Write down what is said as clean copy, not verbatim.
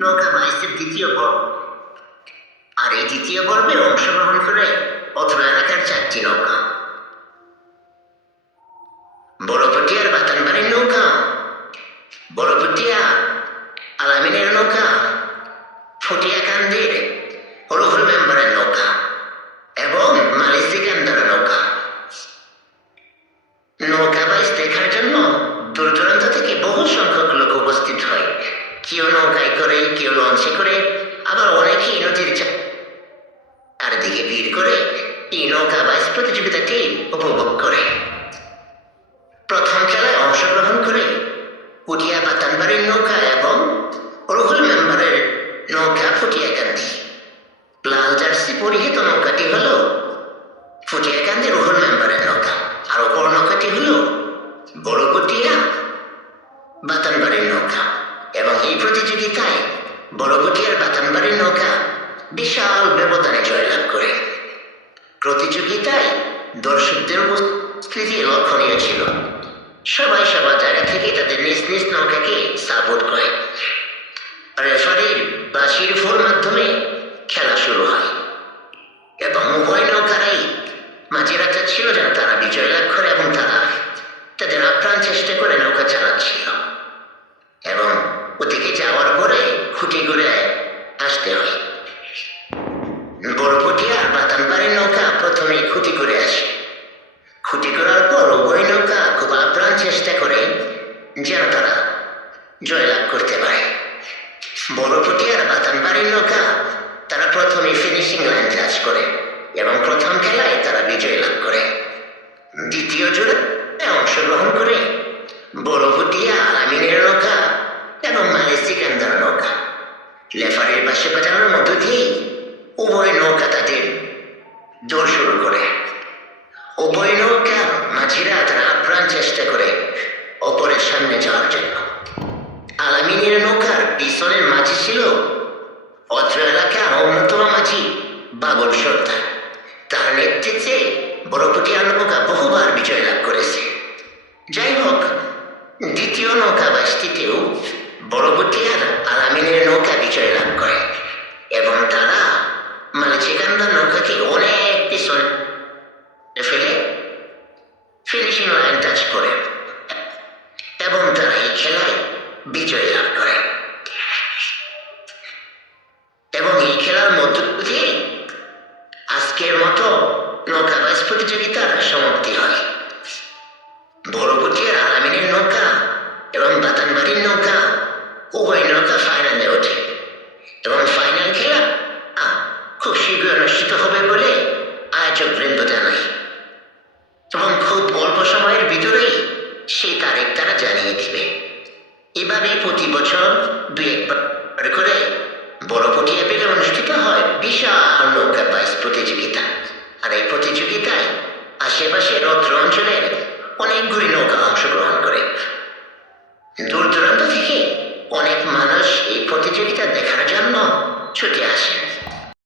নৌকা বাইচের দ্বিতীয় পর্ব। আর এই দ্বিতীয় পর্বে অংশগ্রহণ করে অত্র এলাকার 4টি নৌকা: বড়পটিয়ার বাতানবাড়ির নৌকা, বড়পটিয়া আলামিনের নৌকা, ফটিয়াকান্দির রুহুল মেম্বারের নৌকা এবং মালিসিকান্দার নৌকা। নৌকা বাইচ দেখার জন্য দূর দূরান্ত থেকে বহু সংখ্যক লোক উপস্থিত হয়। কেউ নৌকায় করে, কেউ লঞ্চে করে, আবার অনেকেই নদীর চারদিকে ভিড় করে এই নৌকা বাইচ প্রতিযোগিতাটি উপভোগ করে। প্রথম খেলায় অংশগ্রহণ করে পুটিয়া বাতানবাড়ির নৌকা এবং রুহুল মেম্বারের নৌকা ফটিয়াকান্দি। লাল জার্সি পরিহিত নৌকাটি হল ফটিয়াকান্দি রুহুল মেম্বারের নৌকা, আর অপর নৌকাটি হল বড়পটিয়া বাতানবাড়ির নৌকা। এবং এই প্রতিযোগিতায় বড়পটিয়ার বাতানবাড়ির নৌকা বিশাল ব্যবধানে জয়লাভ করে। প্রতিযোগিতায় দর্শকদের উপস্থিতি লক্ষণীয় ছিল। সবাই সবার জায়গা থেকে তাদের নিজ নিজ নৌকাকে সাপোর্ট করে। রেফারির বাঁশির ফোর মাধ্যমে খেলা শুরু হয় এবং উভয় নৌকারাই মাঝিরা চাচ্ছিল যেন তারা বিজয় লাভ করে এবং তারা তাদের আপ্রাণ চেষ্টা করে নৌকা চালাচ্ছিল। এবং ওদিকে যাওয়ার পরে খুঁটি ঘুরে আসতে হয়। বড়পটিয়া বাতানবাড়ির নৌকা প্রথমে খুঁটি করে আসে। খুঁটি করার পর উভয় নৌকা খুব আপ্রাণ চেষ্টা করে যেন তারা জয়লাভ করতে পারে। বড়পটিয়ার বাতানবাড়ির নৌকা তারা প্রথমে ফিনিশিং লাইন টাচ করে এবং প্রথম খেলায় তারা বিজয় লাভ করে। দ্বিতীয় জোড়ে অংশগ্রহণ করে বড়পটিয়া আলামিনের নৌকা এবং মালিসিকান্দার নৌকা। লেফারির পাশে বাজানোর মধ্য দিয়েই উভয় নৌকা তাদের দৌড় শুরু করে। উভয় নৌকার মাঝিরা তারা আপ্রাণ চেষ্টা করে অপরের সামনে যাওয়ার জন্য। আলামিনের নৌকার পিছনের মাঝি ছিল অত্র এলাকার অন্যতম মাঝি বাবুল সর্দার। তার নেতৃত্বে বড়পটিয়া নৌকা বহুবার বিজয় লাভ করেছে। যাই হোক, দ্বিতীয় নৌকা বাইচটিতেও বড়পটিয়ার আলামিনের নৌকা বিজয় লাভ করে এবং তারা মালিসিকান্দার নৌকাকে অনেক পিছনে ফেলে ফিনিশিং লাইন টাচ করে এবং তারা এই খেলায় বিজয় লাভ করে। এবং এই খেলার মধ্য দিয়ে আজকের মতো নৌকা বাইচ প্রতিযোগিতার সমাপ্তি হয়। বড়পটিয়ার আলামিনের নৌকা এবং বাতানবাড়ির নৌকা উভয় নৌকা ফাইনালে ওঠে এবং ফাইনাল খেলা খুব শীঘ্রই অনুষ্ঠিত হবে বলে আয়োজক বৃন্দ জানায় এবং খুব অল্প সময়ের ভিতরেই সেই তারিখ তারা জানিয়ে দিবে। এভাবে প্রতি বছর 2-1বার করে বড়পটিয়া বিলে অনুষ্ঠিত হয় বিশাল নৌকা বাইচ প্রতিযোগিতা। আর এই প্রতিযোগিতায় আশেপাশের অত্র অঞ্চলের অনেকগুলি